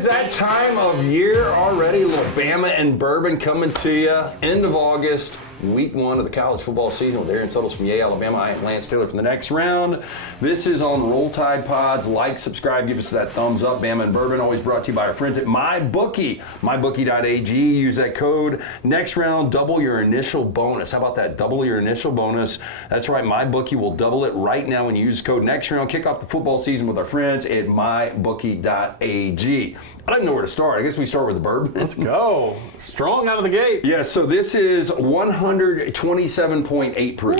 is that time of year already. A little Bama and Bourbon coming to you. End of August, week 1 of the college football season with Aaron Suttles from Yale, Alabama. I am Lance Taylor from the next round. This is on Roll Tide Pods. Like, subscribe, give us that thumbs up. Bama and Bourbon, always brought to you by our friends at MyBookie. MyBookie.ag. Use that code. Next round, double your initial bonus. How about that? Double your initial bonus. That's right. MyBookie will double it right now when you use code next round. Kick off the football season with our friends at MyBookie.ag. I don't know where to start. I guess we start with the bourbon. Let's go. Strong out of the gate. Yeah, so this is 127.8 proof.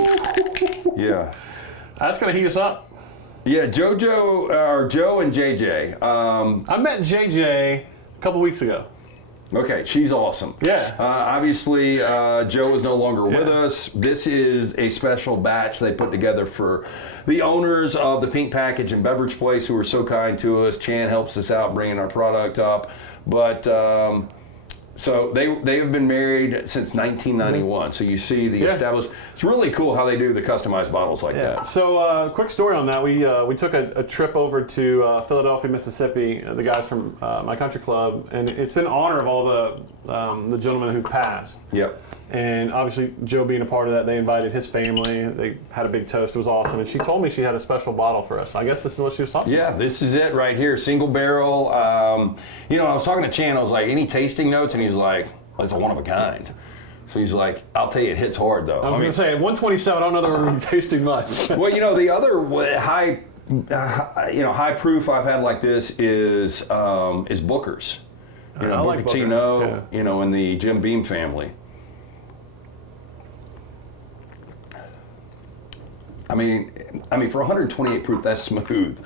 Yeah. That's going to heat us up. Yeah, Joe and JJ. I met JJ a couple weeks ago. Okay, she's awesome. Yeah. Obviously, Joe is no longer with us. This is a special batch they put together for the owners of the Pink Package and Beverage Place who are so kind to us. Chan helps us out bringing our product up. But so they have been married since 1991. So you see the established. It's really cool how they do the customized bottles like that. So quick story on that. We took a trip over to Philadelphia, Mississippi. The guys from my country club, and it's in honor of all the gentlemen who passed. Yep. And obviously, Joe being a part of that, they invited his family. They had a big toast. It was awesome. And she told me she had a special bottle for us. I guess this is what she was talking about. Yeah, this is it right here. Single barrel. I was talking to Chan. I was like, any tasting notes? And he's like, it's a one of a kind. So he's like, I'll tell you, it hits hard, though. I was going to say, at 127, I don't know that we're really tasting much. Well, the other high proof I've had like this is Booker's. I like Booker. Booker. In the Jim Beam family. I mean, for 128 proof, that's smooth.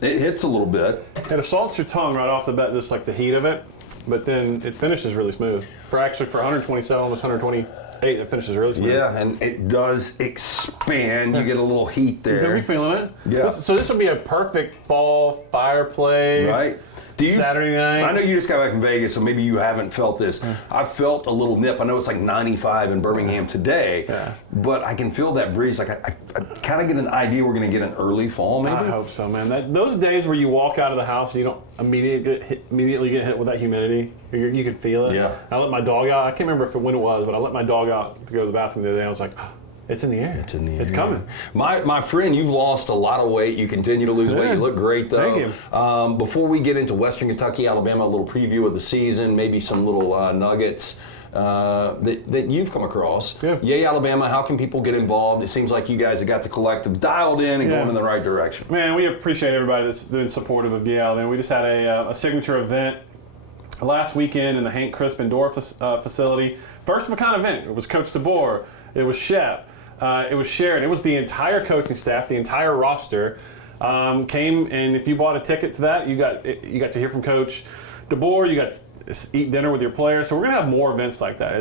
It hits a little bit. It assaults your tongue right off the bat, just like the heat of it, but then it finishes really smooth. For 127, almost 128, it finishes really smooth. Yeah, and it does expand. You get a little heat there. You'll be feeling it. Yeah. So this would be a perfect fall fireplace. Right. Saturday night. I know you just got back from Vegas, so maybe you haven't felt this. I felt a little nip. I know it's like 95 in Birmingham today, but I can feel that breeze. Like I kind of get an idea we're going to get an early fall, maybe. I hope so, man. Those days where you walk out of the house and you don't immediately get hit with that humidity, you can feel it. Yeah. I let my dog out. I can't remember when it was, but I let my dog out to go to the bathroom the other day. I was like, it's in the air. It's in the air. It's coming. My friend, you've lost a lot of weight. You continue to lose weight. You look great, though. Thank you. Before we get into Western Kentucky, Alabama, a little preview of the season, maybe some little nuggets that you've come across. Yeah. Yay, Alabama, how can people get involved? It seems like you guys have got the collective dialed in and going in the right direction. Man, we appreciate everybody that's been supportive of Yay, Alabama. We just had a signature event last weekend in the Hank Crisp Indoor facility. First of a kind event. It was Coach DeBoer. It was Shep. It was Sharon. It was the entire coaching staff, the entire roster came, and if you bought a ticket to that, you got to hear from Coach DeBoer. You got to eat dinner with your players. So we're gonna have more events like that.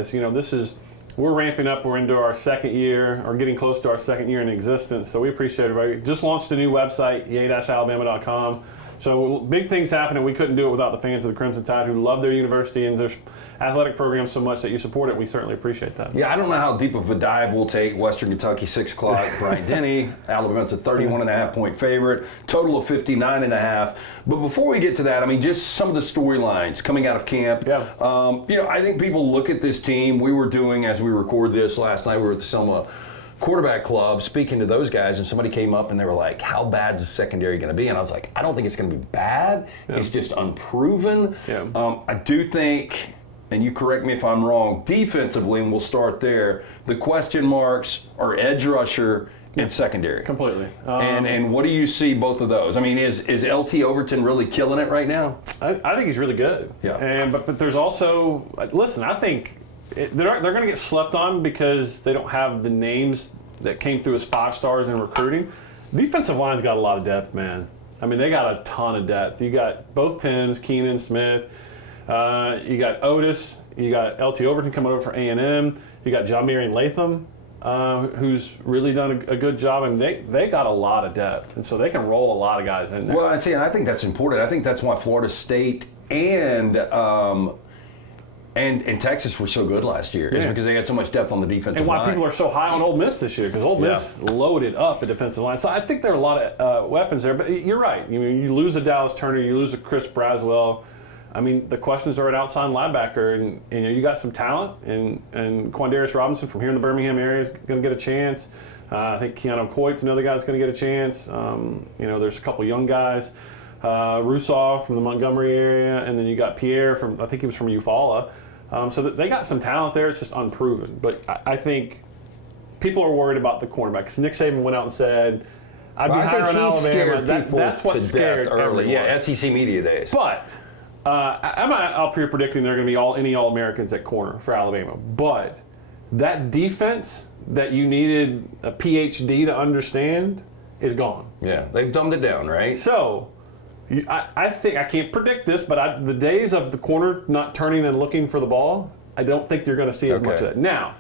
We're ramping up. We're into our second year, or getting close to our second year in existence. So we appreciate everybody. Just launched a new website, yay-alabama.com. So big things happening. We couldn't do it without the fans of the Crimson Tide who love their university and their athletic program so much that you support it. We certainly appreciate that. Yeah, I don't know how deep of a dive we'll take. Western Kentucky, 6 o'clock, Bryant-Denny. Alabama's a 31.5 point favorite, total of 59.5. But before we get to that, just some of the storylines coming out of camp. Yeah. I think people look at this team. We were doing, as we record this last night, we were at the Selma Quarterback Club speaking to those guys, and somebody came up and they were like, how bad is the secondary going to be? And I was like, I don't think it's going to be bad. Yeah. It's just unproven. Yeah. I do think, and you correct me if I'm wrong, defensively, and we'll start there, the question marks are edge rusher and secondary. Completely. And what do you see both of those? Is LT Overton really killing it right now? I think he's really good. Yeah. But there's also, listen, I think they're going to get slept on because they don't have the names that came through as 5 stars in recruiting. Defensive line's got a lot of depth, man. They got a ton of depth. You got both Tims, Keenan, Smith. You got Otis. You got LT Overton coming over for A&M. You got John Marion Latham, who's really done a good job. And they got a lot of depth. And so they can roll a lot of guys in there. Well, I think that's important. I think that's why Florida State and Texas were so good last year. Is because they had so much depth on the defensive line. And why people are so high on Ole Miss this year, because Ole Miss loaded up the defensive line. So I think there are a lot of weapons there. But you're right. You lose a Dallas Turner, you lose a Chris Braswell. I mean, the questions are at outside linebacker, and you know, you got some talent, and Quandarius Robinson from here in the Birmingham area is going to get a chance. I think Keanu Coit's another guy that's going to get a chance. You know, there's a couple young guys. Rousseau from the Montgomery area, and then you got Pierre from, I think he was from Eufaula. So they got some talent there. It's just unproven. But I think people are worried about the cornerback, because Nick Saban went out and said, I'd be higher on Alabama. That's what scared everyone. Yeah, SEC media days. But I'm not up here predicting they're going to be any All-Americans at corner for Alabama. But that defense that you needed a PhD to understand is gone. Yeah, they've dumbed it down, right? So I think, I can't predict this, but the days of the corner not turning and looking for the ball, I don't think you're going to see as much of that. Now,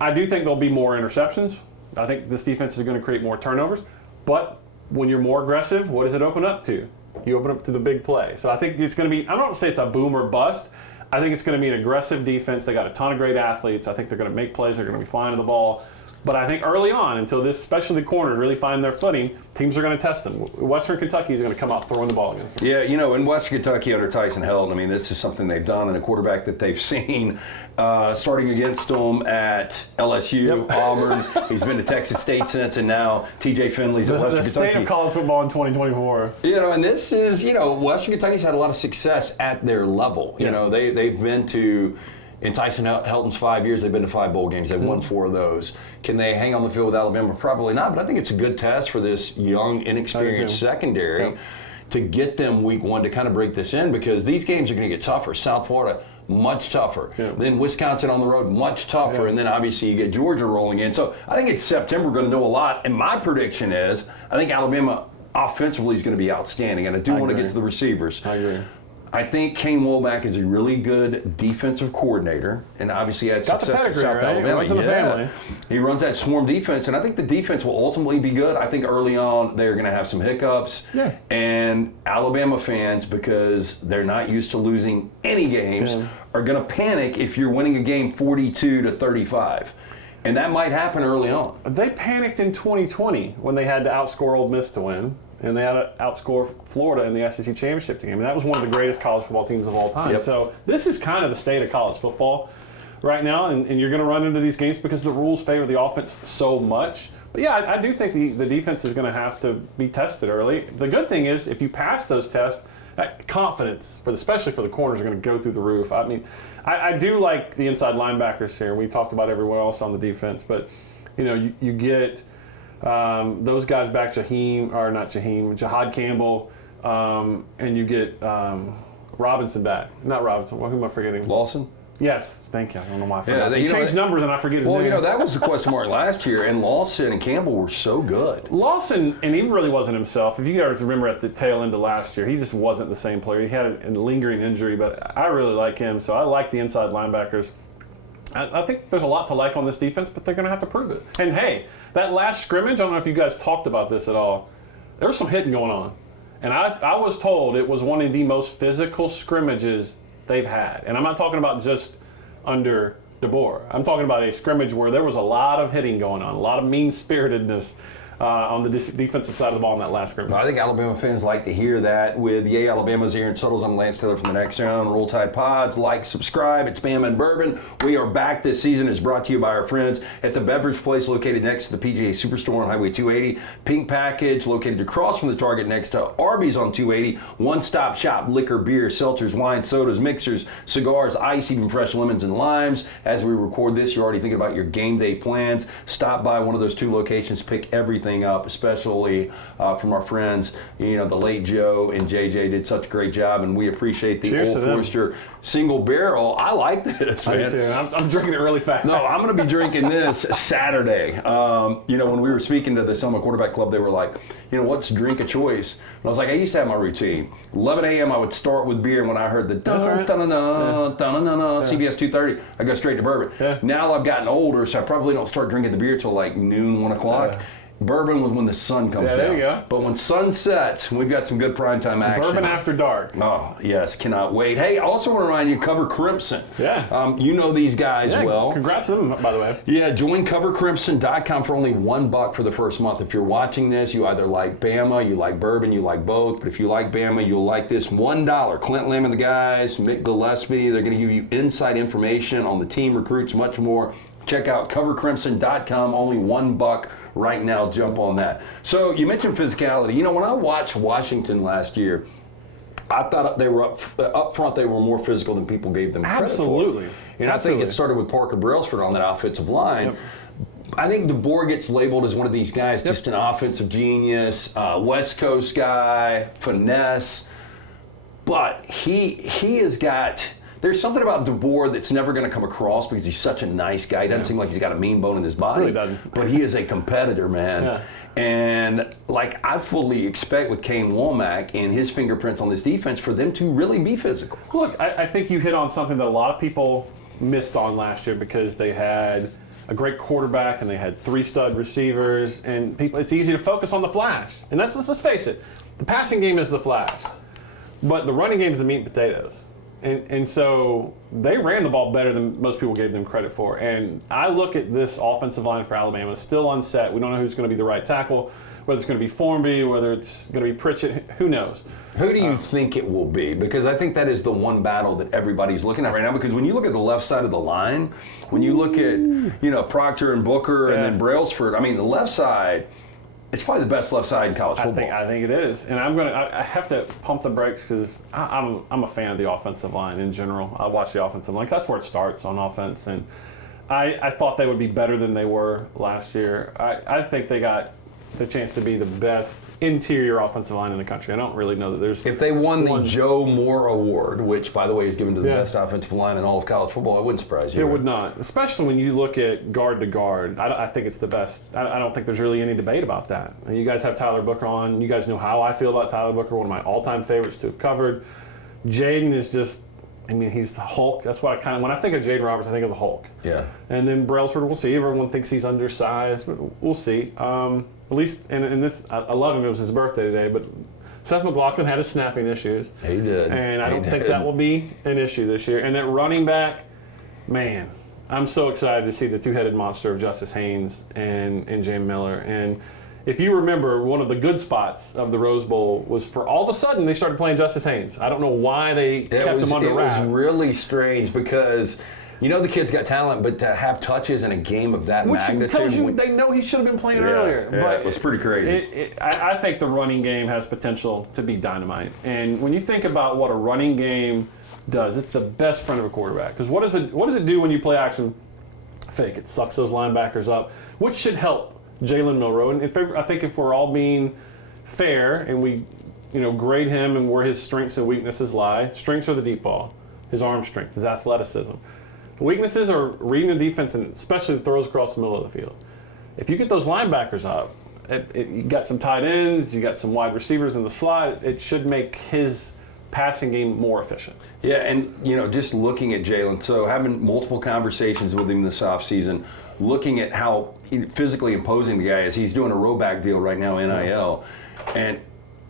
I do think there'll be more interceptions. I think this defense is going to create more turnovers. But when you're more aggressive, what does it open up to? You open up to the big play. So I think it's going to be, I don't want to say it's a boom or bust. I think it's going to be an aggressive defense. They got a ton of great athletes. I think they're going to make plays. They're going to be flying to the ball. But I think early on, until this, especially the corner, really find their footing, teams are going to test them. Western Kentucky is going to come out throwing the ball against them. Yeah, you know, in Western Kentucky under Tyson Helton, I mean, this is something they've done, and a quarterback that they've seen starting against them at LSU, Auburn. He's been to Texas State since, and now TJ Finley's at Western Kentucky. The state of college football in 2024. You know, and this is, you know, Western Kentucky's had a lot of success at their level. You know, they've been to, in Tyson Helton's 5 years, they've been to 5 bowl games. They've won 4 of those. Can they hang on the field with Alabama? Probably not, but I think it's a good test for this young, inexperienced secondary to get them week 1 to kind of break this in, because these games are going to get tougher. South Florida, much tougher. Then Wisconsin on the road, much tougher. And then obviously you get Georgia rolling in. So I think it's September, we're going to know a lot. And my prediction is, I think Alabama offensively is going to be outstanding. And I do want to get to the receivers. I agree. I think Kane Wolbach is a really good defensive coordinator, and obviously had success at South Alabama. Runs in the family. He runs that swarm defense, and I think the defense will ultimately be good. I think early on they're going to have some hiccups, and Alabama fans, because they're not used to losing any games, are going to panic if you're winning a game 42-35. And that might happen early on. They panicked in 2020 when they had to outscore Ole Miss to win. And they had to outscore Florida in the SEC championship game. And that was one of the greatest college football teams of all time. So this is kind of the state of college football right now. And you're going to run into these games because the rules favor the offense so much. But yeah, I do think the defense is going to have to be tested early. The good thing is, if you pass those tests, that confidence, especially for the corners, are going to go through the roof. I mean, I do like the inside linebackers here. We talked about everyone else on the defense. But, you know, you get those guys back, Jahad Campbell, and you get Robinson back. Not Robinson, who am I forgetting? Lawson? Yes, thank you. I don't know why I forgot. They changed numbers and I forget his name. Well, you know, that was the question mark last year, and Lawson and Campbell were so good. Lawson, and he really wasn't himself. If you guys remember at the tail end of last year, he just wasn't the same player. He had a lingering injury, but I really like him, so I like the inside linebackers. I think there's a lot to like on this defense, but they're going to have to prove it. And hey, that last scrimmage, I don't know if you guys talked about this at all, there was some hitting going on. And I was told it was one of the most physical scrimmages they've had. And I'm not talking about just under DeBoer. I'm talking about a scrimmage where there was a lot of hitting going on, a lot of mean-spiritedness on the defensive side of the ball in that last scrimmage. I think Alabama fans like to hear that. With Yay Alabama's Aaron Suttles, I'm Lance Taylor from the Next Round. Roll Tide Pods, like, subscribe. It's Bama and Bourbon. We are back this season. It's brought to you by our friends at the Beverage Place located next to the PGA Superstore on Highway 280. Pink Package located across from the Target next to Arby's on 280. One-stop shop, liquor, beer, seltzers, wine, sodas, mixers, cigars, ice, even fresh lemons and limes. As we record this, you're already thinking about your game day plans. Stop by one of those 2 locations, pick everything up, especially from our friends. You know, the late Joe and JJ did such a great job, and we appreciate the Old Forester single barrel. I like this, man. Me too. I'm drinking it really fast. No, I'm going to be drinking this Saturday. You know, when we were speaking to the Selma Quarterback Club, they were like, you know, what's drink of choice? And I was like, I used to have my routine. 11 a.m. I would start with beer, and when I heard the CBS 230, I go straight to bourbon. Now I've gotten older, so I probably don't start drinking the beer till like noon, 1 o'clock. Bourbon was when the sun comes down. There you go. But when sun sets, we've got some good primetime action. Bourbon after dark. Oh, yes. Cannot wait. Hey, I also want to remind you, Cover Crimson. Yeah. You know these guys well. Congrats to them, by the way. Yeah, join covercrimson.com for only $1 for the first month. If you're watching this, you either like Bama, you like Bourbon, you like both. But if you like Bama, you'll like this $1. Clint Lamb and the guys, Mick Gillespie, they're going to give you inside information on the team, recruits, much more. Check out covercrimson.com, only $1 right now. Jump on that. So you mentioned physicality. You know, when I watched Washington last year, I thought they were up front. They were more physical than people gave them credit Absolutely. for. And I think it started with Parker Brailsford on that offensive line. Yep. I think DeBoer gets labeled as one of these guys, just an offensive genius, West Coast guy, finesse. But he has got. There's something about DeBoer that's never going to come across because he's such a nice guy. He doesn't seem like he's got a mean bone in his body. Really doesn't. But he is a competitor, man. Yeah. And like I fully expect with Kane Womack and his fingerprints on this defense for them to really be physical. Look, I think you hit on something that a lot of people missed on last year because they had a great quarterback and they had 3 stud receivers, and people. It's easy to focus on the flash. And let's face it, the passing game is the flash, but the running game is the meat and potatoes. And so they ran the ball better than most people gave them credit for. And I look at this offensive line for Alabama, still unset. We don't know who's going to be the right tackle, whether it's going to be Formby, whether it's going to be Pritchett, who knows. Who do you think it will be? Because I think that is the one battle that everybody's looking at right now. Because when you look at the left side of the line, when you look at Proctor and Booker and then Brailsford, I mean, the left side, it's probably the best left side in college football. I think it is, and I have to pump the brakes because I'm a fan of the offensive line in general. I watch the offensive line. That's where it starts on offense, and I thought they would be better than they were last year. I think they got the chance to be the best interior offensive line in the country. I don't really know that there's. If they won the Joe Moore Award, which by the way is given to the best offensive line in all of college football, it wouldn't surprise you. It would not, especially when you look at guard to guard. I think it's the best. I don't think there's really any debate about that. And you guys have Tyler Booker on. You guys know how I feel about Tyler Booker, one of my all-time favorites to have covered. Jaden is just. I mean, he's the Hulk. That's why when I think of Jaden Roberts, I think of the Hulk. Yeah. And then Brailsford, we'll see. Everyone thinks he's undersized, but we'll see. At least, and this, I love him. It was his birthday today, but Seth McLaughlin had his snapping issues. He did. And I don't think that will be an issue this year. And that running back, man, I'm so excited to see the two-headed monster of Justice Haynes and James Miller. And if you remember, one of the good spots of the Rose Bowl was for all of a sudden they started playing Justice Haynes. I don't know why they kept him under wraps. It was really strange because the kid's got talent, but to have touches in a game of that magnitude. Which tells you they know he should have been playing earlier. Yeah, but it was pretty crazy. I think the running game has potential to be dynamite. And when you think about what a running game does, it's the best friend of a quarterback. Because what does it do when you play action fake? It sucks those linebackers up, which should help Jalen Milroe. And I think if we're all being fair and we grade him and where his strengths and weaknesses lie, strengths are the deep ball, his arm strength, his athleticism. Weaknesses are reading the defense and especially the throws across the middle of the field. If you get those linebackers up, you got some tight ends, you got some wide receivers in the slot, it should make his passing game more efficient. Yeah, and just looking at Jalen, so having multiple conversations with him this offseason, looking at how physically imposing the guy is. He's doing a Roback deal right now, NIL, and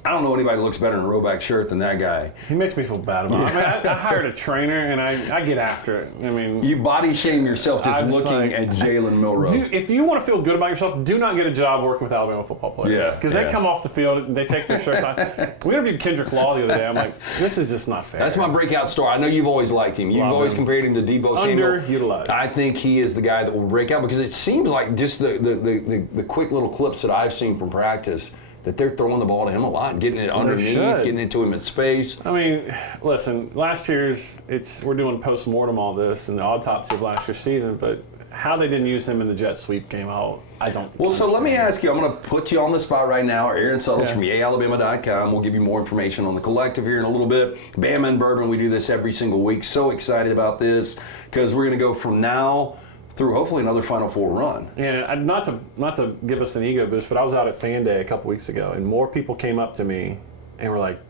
I don't know anybody looks better in a Roback shirt than that guy. He makes me feel bad about it. I hired a trainer, and I get after it. I mean, you body shame yourself just looking at Jalen Milroe. If you want to feel good about yourself, do not get a job working with Alabama football players. Yeah, because they come off the field, and they take their shirts off. We interviewed Kendrick Law the other day. I'm like, this is just not fair. That's my breakout star. I know you've always liked him. You've always compared him to Debo Samuel. Underutilized. I think he is the guy that will break out because it seems like just the quick little clips that I've seen from practice that they're throwing the ball to him a lot, getting it underneath, getting into him in space. I mean, listen, last year's, we're doing post-mortem all this and the autopsy of last year's season, but how they didn't use him in the jet sweep game, I don't Well, so let me ask you, I'm going to put you on the spot right now. Aaron Suttles from YayAlabama.com. We'll give you more information on the collective here in a little bit. Bama and Bourbon, we do this every single week. So excited about this because we're going to go from now through hopefully another Final Four run. Yeah, not to give us an ego boost, but I was out at Fan Day a couple weeks ago, and more people came up to me and were like,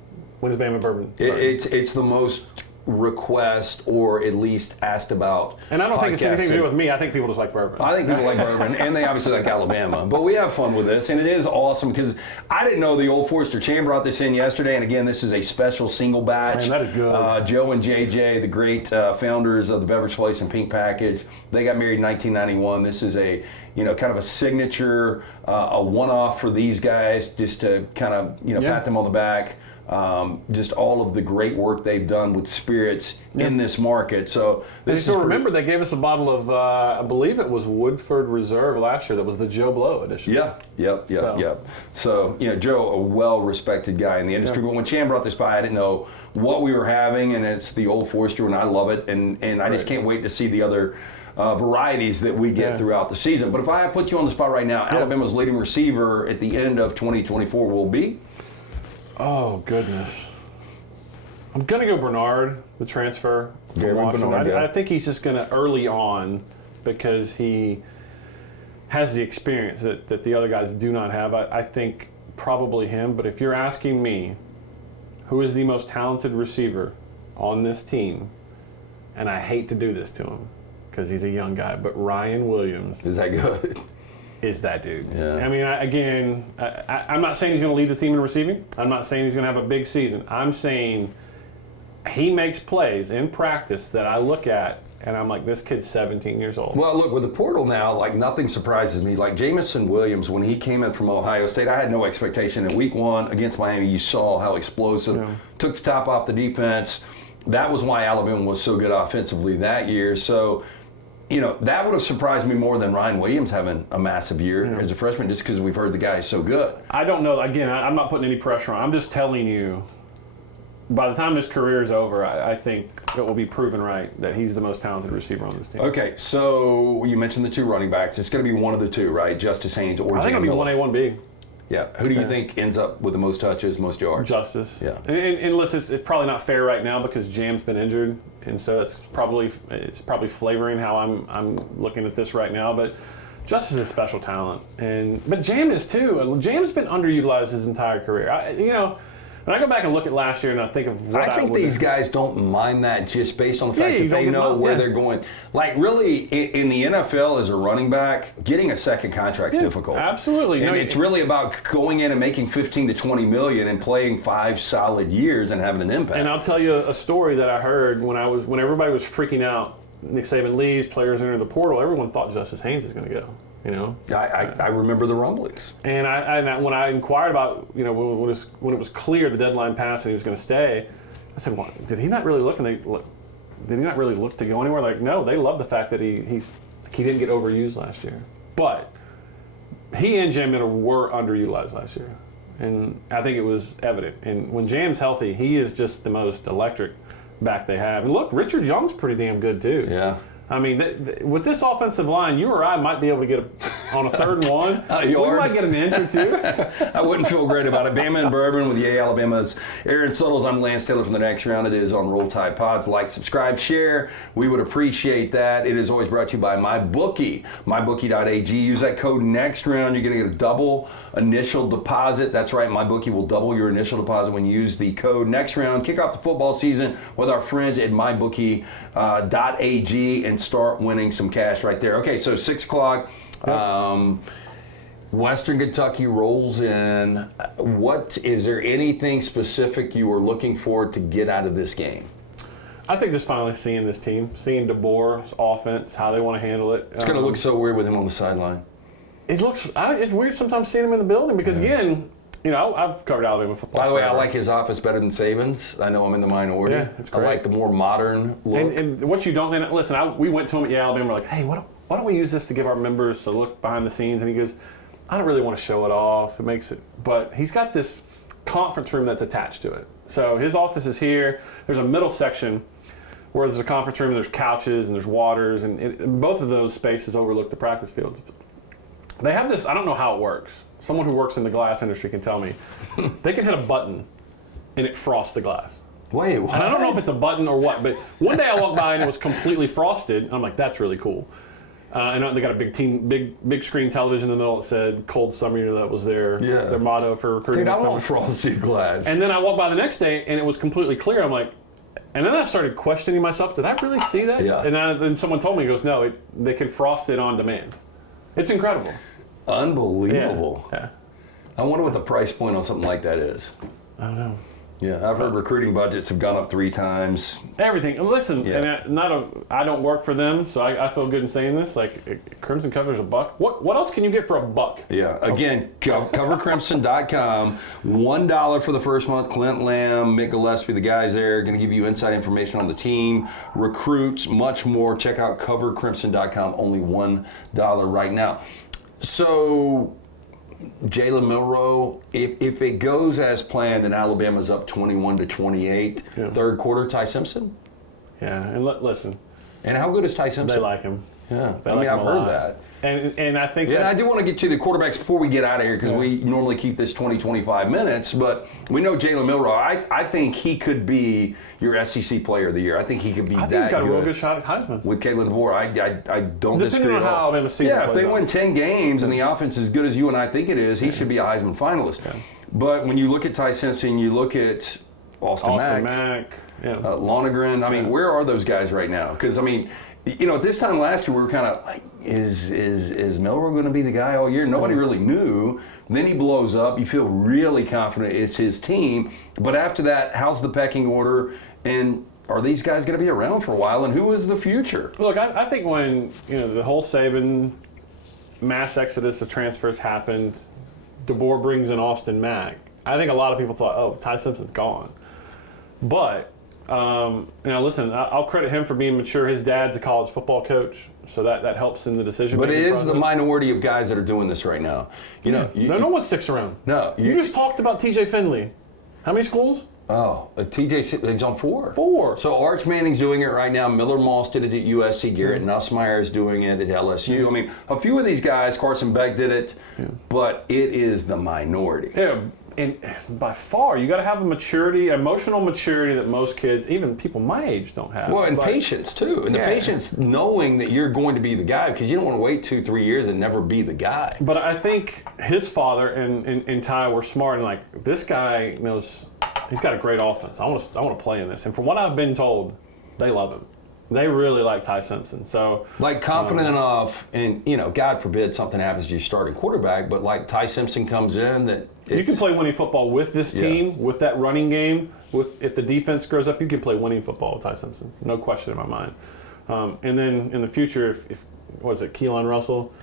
"When is Bama Bourbon starting?" It's the most request or at least asked about. And I don't think it's anything to do with me. I think people just like bourbon. I think people like bourbon, and they obviously like Alabama. But we have fun with this, and it is awesome because I didn't know the Old Forester Chain brought this in yesterday. And again, this is a special single batch. Man, that is good. Joe and JJ, the great founders of the Beverage Place and Pink Package, they got married in 1991. This is a kind of a signature, a one-off for these guys, just to kind of pat them on the back. Just all of the great work they've done with spirits in this market. So this is remember they gave us a bottle of I believe it was Woodford Reserve last year. That was the Joe Blow edition. Yep. So Joe, a well-respected guy in the industry. But when Chan brought this by, I didn't know what we were having, and it's the Old Forester, and I love it, and I just can't wait to see the other varieties that we get throughout the season. But if I put you on the spot right now, Alabama's leading receiver at the end of 2024 will be? Oh, goodness. I'm going to go Bernard, the transfer from Washington. I think he's just going to early on, because he has the experience that the other guys do not have. I think probably him. But if you're asking me who is the most talented receiver on this team, and I hate to do this to him because he's a young guy, but Ryan Williams. Is that good? Is that dude. Yeah. I mean, I'm not saying he's going to lead the team in receiving. I'm not saying he's going to have a big season. I'm saying he makes plays in practice that I look at and I'm like, this kid's 17 years old. Well, look, with the portal now, like nothing surprises me. Like Jamison Williams, when he came in from Ohio State, I had no expectation. In week 1 against Miami, you saw how explosive, took the top off the defense. That was why Alabama was so good offensively that year. So, that would have surprised me more than Ryan Williams having a massive year as a freshman, just because we've heard the guy is so good. I don't know. Again, I'm not putting any pressure on. I'm just telling you, by the time his career is over, I think it will be proven right that he's the most talented receiver on this team. Okay, so you mentioned the 2 running backs. It's going to be one of the 2, right? Justice Haynes or I think it'll be 1A, 1B. Yeah. Who do you think ends up with the most touches, most yards? Justice. Yeah. And listen, it's probably not fair right now because Jam's been injured, and so it's probably flavoring how I'm looking at this right now. But Justice is a special talent, but Jam is too. Jam's been underutilized his entire career. When I go back and look at last year and I think of what I think these guys don't mind that just based on the fact that they know where they're going. Like really, in the NFL as a running back, getting a second contract is difficult. Absolutely. And it's really about going in and making 15 to 20 million and playing 5 solid years and having an impact. And I'll tell you a story that I heard when everybody was freaking out. Nick Saban leaves, players enter the portal. Everyone thought Justice Haynes is going to go. I remember the rumblings. And when I inquired about, when it was clear the deadline passed and he was going to stay, I said, well, did he not really look? Did he not really look to go anywhere? Like, no, they love the fact that he didn't get overused last year. But he and Jam Miller were underutilized last year, and I think it was evident. And when Jam's healthy, he is just the most electric back they have. And look, Richard Young's pretty damn good too. Yeah. I mean, with this offensive line, you or I might be able to get on a 3rd and 1. We might get an inch or 2. I wouldn't feel great about it. Bama and Bourbon with Yay Alabama's Aaron Suttles. I'm Lance Taylor from the Next Round. It is on Roll Tide Pods. Like, subscribe, share. We would appreciate that. It is always brought to you by MyBookie, mybookie.ag. Use that code Next Round. You're going to get a double initial deposit. That's right. MyBookie will double your initial deposit when you use the code Next Round. Kick off the football season with our friends at mybookie.ag and start winning some cash right there. Okay, so 6 o'clock. Western Kentucky rolls in. Is there anything specific you were looking forward to get out of this game? I think just finally seeing this team, seeing DeBoer's offense, how they want to handle it. It's going to look so weird with him on the sideline. It's weird sometimes seeing him in the building because, again, I've covered Alabama football. By the way, I like his offense better than Saban's. I know I'm in the minority. Yeah, it's great. I like the more modern look. And what you don't listen, we went to him at Alabama. We're like, hey, why don't we use this to give our members a look behind the scenes? And he goes, I don't really want to show it off. It makes it, but he's got this conference room that's attached to it. So his office is here. There's a middle section where there's a conference room. There's couches and there's waters, and both of those spaces overlook the practice field. They have this. I don't know how it works. Someone who works in the glass industry can tell me. They can hit a button, and it frosts the glass. Wait, what? And I don't know if it's a button or what, but one day I walked by and it was completely frosted. And I'm like, that's really cool. And they got a big screen television in the middle that said "Cold Summer." That was their motto for recruiting. Dude, I want frosted glass. And then I walked by the next day and it was completely clear. I'm like, And then I started questioning myself. Did I really see that? Yeah. And then someone told me, he goes, no, they can frost it on demand. It's incredible. Unbelievable. Yeah. I wonder what the price point on something like that is. I don't know. Yeah, I've heard recruiting budgets have gone up 3 times. Everything. Listen, Yeah. and I don't work for them, so I feel good in saying this. Like, Crimson Cover's $1. What else can you get for $1? Yeah, again, covercrimson.com. $1 for the first month. Clint Lamb, Mick Gillespie, the guys there are going to give you inside information on the team, recruits, much more. Check out covercrimson.com. Only $1 right now. So, Jalen Milroe, if it goes as planned and Alabama's up 21-28, third quarter, Ty Simpson? Yeah, and listen. And how good is Ty Simpson? They like him. Yeah, They like him I've a heard lot. that. And I think Yeah, and I do want to get to the quarterbacks before we get out of here because we normally keep this 20-25 minutes, but we know Jalen Milroe. I think he could be your SEC Player of the Year. I think he could be that good. I think he's got a real good shot at Heisman. With Kalen DeBoer, I don't disagree Depending on at all. how Alabama season Yeah, if plays they out. win 10 games and the offense is as good as you and I think it is, he should be a Heisman finalist. Yeah. But when you look at Ty Simpson, you look at Austin Mack, Lonergan, I mean, where are those guys right now? Because, I mean, at this time last year, we were kind of like, is Milroe going to be the guy all year? Nobody really knew. Then he blows up. You feel really confident it's his team. But after that, how's the pecking order? And are these guys going to be around for a while? And who is the future? Look, I think when the whole Saban mass exodus of transfers happened, DeBoer brings in Austin Mack. I think a lot of people thought, oh, Ty Simpson's gone. But listen, I'll credit him for being mature. His dad's a college football coach, so that helps in the decision. But it is the minority of guys that are doing this right now. No one sticks around. No. You just talked about T.J. Finley. How many schools? Oh, TJ, he's on 4. 4. So Arch Manning's doing it right now. Miller Moss did it at USC. Garrett Nussmeier is doing it at LSU. I mean, a few of these guys, Carson Beck did it, but it is the minority. Yeah. And by far, you got to have a maturity, emotional maturity that most kids, even people my age, don't have. Well, and patience too, and the patience knowing that you're going to be the guy because you don't want to wait 2-3 years and never be the guy. But I think his father and Ty were smart and like, this guy knows he's got a great offense. I want to play in this. And from what I've been told, they love him. They really like Ty Simpson. So confident enough, and God forbid something happens to your starting quarterback, but like Ty Simpson comes in that. You can play winning football with this team, with that running game. If the defense grows up, you can play winning football with Ty Simpson. No question in my mind. And then in the future, if Keelan Russell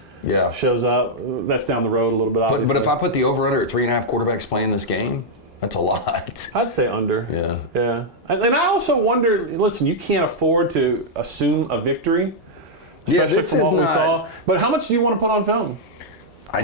shows up, that's down the road a little bit, obviously. But if I put the over-under at 3.5 quarterbacks playing this game, that's a lot. I'd say under. Yeah. And I also wonder, listen, you can't afford to assume a victory, especially from what we saw. But how much do you want to put on film?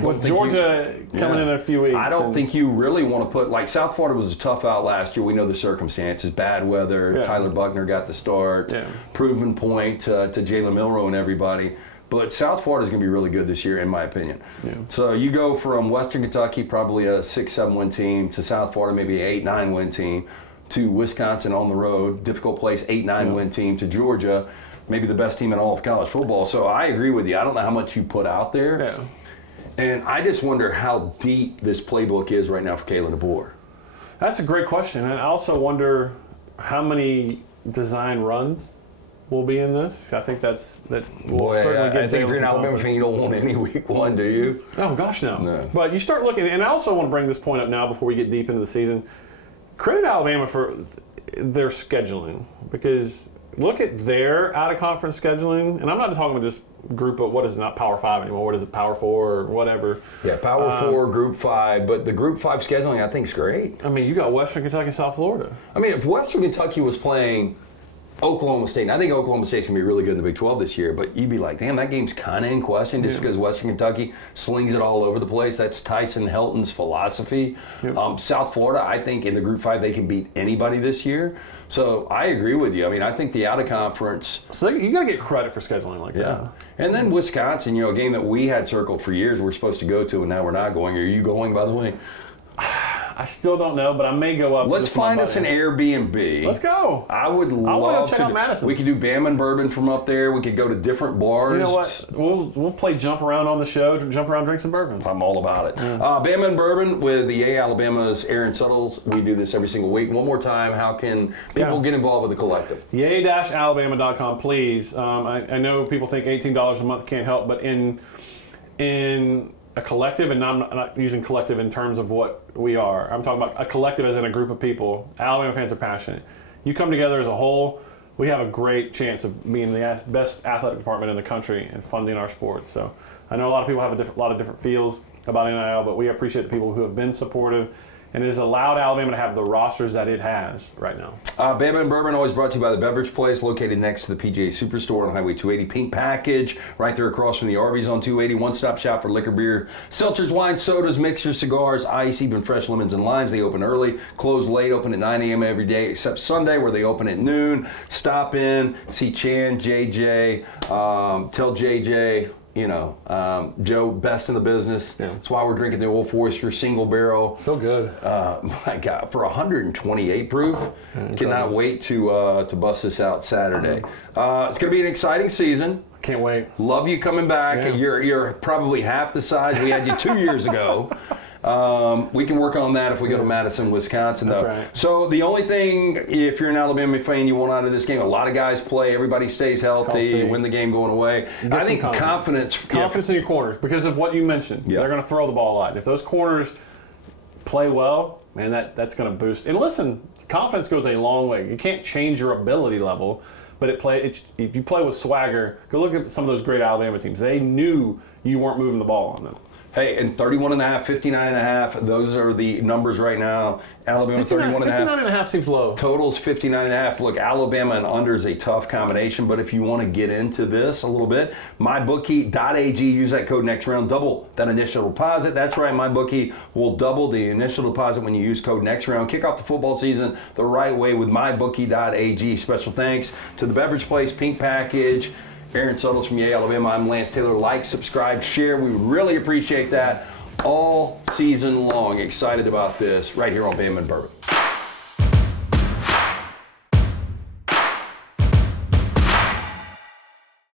With Georgia coming in a few weeks. I don't think you really want to put, like South Florida was a tough out last year. We know the circumstances, bad weather. Yeah. Tyler Buckner got the start. Yeah. Proven point to Jalen Milroe and everybody. But South Florida is going to be really good this year, in my opinion. Yeah. So you go from Western Kentucky, probably a 6-7 win team, to South Florida, maybe an 8-9 win team, to Wisconsin on the road, difficult place, 8-9 win team, to Georgia, maybe the best team in all of college football. So I agree with you. I don't know how much you put out there. Yeah. And I just wonder how deep this playbook is right now for Kalen DeBoer. That's a great question. And I also wonder how many design runs will be in this. I think that will certainly get. I think if you're an Alabama fan, you don't want any week 1, do you? Oh gosh, no. But you start looking, and I also want to bring this point up now before we get deep into the season. Credit Alabama for their scheduling, because look at their out-of-conference scheduling, and I'm not talking about just group of what is not Power 5 anymore. What is it, Power 4 or whatever? Yeah, Power 4, Group 5, but the Group 5 scheduling I think is great. I mean, you got Western Kentucky, South Florida. I mean, if Western Kentucky was playing Oklahoma State, and I think Oklahoma State's going to be really good in the Big 12 this year, but you'd be like, damn, that game's kind of in question just because Western Kentucky slings it all over the place. That's Tyson Helton's philosophy. Yep. South Florida, I think in the Group 5, they can beat anybody this year. So I agree with you. I mean, I think the out-of-conference. So you got to get credit for scheduling like that. And then Wisconsin, a game that we had circled for years we're supposed to go to, and now we're not going. Are you going, by the way? I still don't know, but I may go up. Let's find us an Airbnb. Let's go. I would love I want to check out to. Madison. We could do Bama and Bourbon from up there. We could go to different bars. You know what? We'll play jump around on the show, jump around, drink some bourbon. I'm all about it. Bama and Bourbon with the Yay Alabama's Aaron Suttles. We do this every single week. One more time, how can people get involved with the collective? Yay-alabama.com, please. I know people think $18 a month can't help, but in a collective, and I'm not using collective in terms of what we are. I'm talking about a collective as in a group of people. Alabama fans are passionate. You come together as a whole, we have a great chance of being the best athletic department in the country and funding our sports. So I know a lot of people have a lot of different feels about NIL, but we appreciate the people who have been supportive, and it has allowed Alabama to have the rosters that it has right now. Bama and Bourbon always brought to you by the Beverage Place, located next to the PGA Superstore on Highway 280. Pink Package, right there across from the Arby's on 280. One-stop shop for liquor, beer, seltzers, wine, sodas, mixers, cigars, ice, even fresh lemons and limes. They open early, close late, open at 9 a.m. every day except Sunday, where they open at noon. Stop in, see Chan, JJ, tell JJ, Joe, best in the business. Yeah. That's why we're drinking the Old Forester single barrel. So good. My God, for 128 proof. Cannot wait to bust this out Saturday. It's going to be an exciting season. Can't wait. Love you coming back. Yeah. You're probably half the size we had you 2 years ago. We can work on that if we go to Madison, Wisconsin, though. That's right. So the only thing, if you're an Alabama fan, you want out of this game, a lot of guys play, everybody stays healthy. Win the game going away. I think confidence in your corners because of what you mentioned. They're going to throw the ball a lot. If those corners play well, man, that's going to boost. And listen, confidence goes a long way. You can't change your ability level, but if you play with swagger, go look at some of those great Alabama teams. They knew you weren't moving the ball on them. Hey, and 31.5, 59.5, those are the numbers right now. Alabama 31.5. 59.5 seems low. Totals 59.5. Look, Alabama and under is a tough combination, but if you want to get into this a little bit, mybookie.ag, use that code next round, double that initial deposit. That's right, MyBookie will double the initial deposit when you use code next round. Kick off the football season the right way with mybookie.ag. Special thanks to the Beverage Place, Pink Package, Aaron Suttles from Yay, Alabama. I'm Lance Taylor. Like, subscribe, share. We really appreciate that all season long. Excited about this right here on Bama and Bourbon.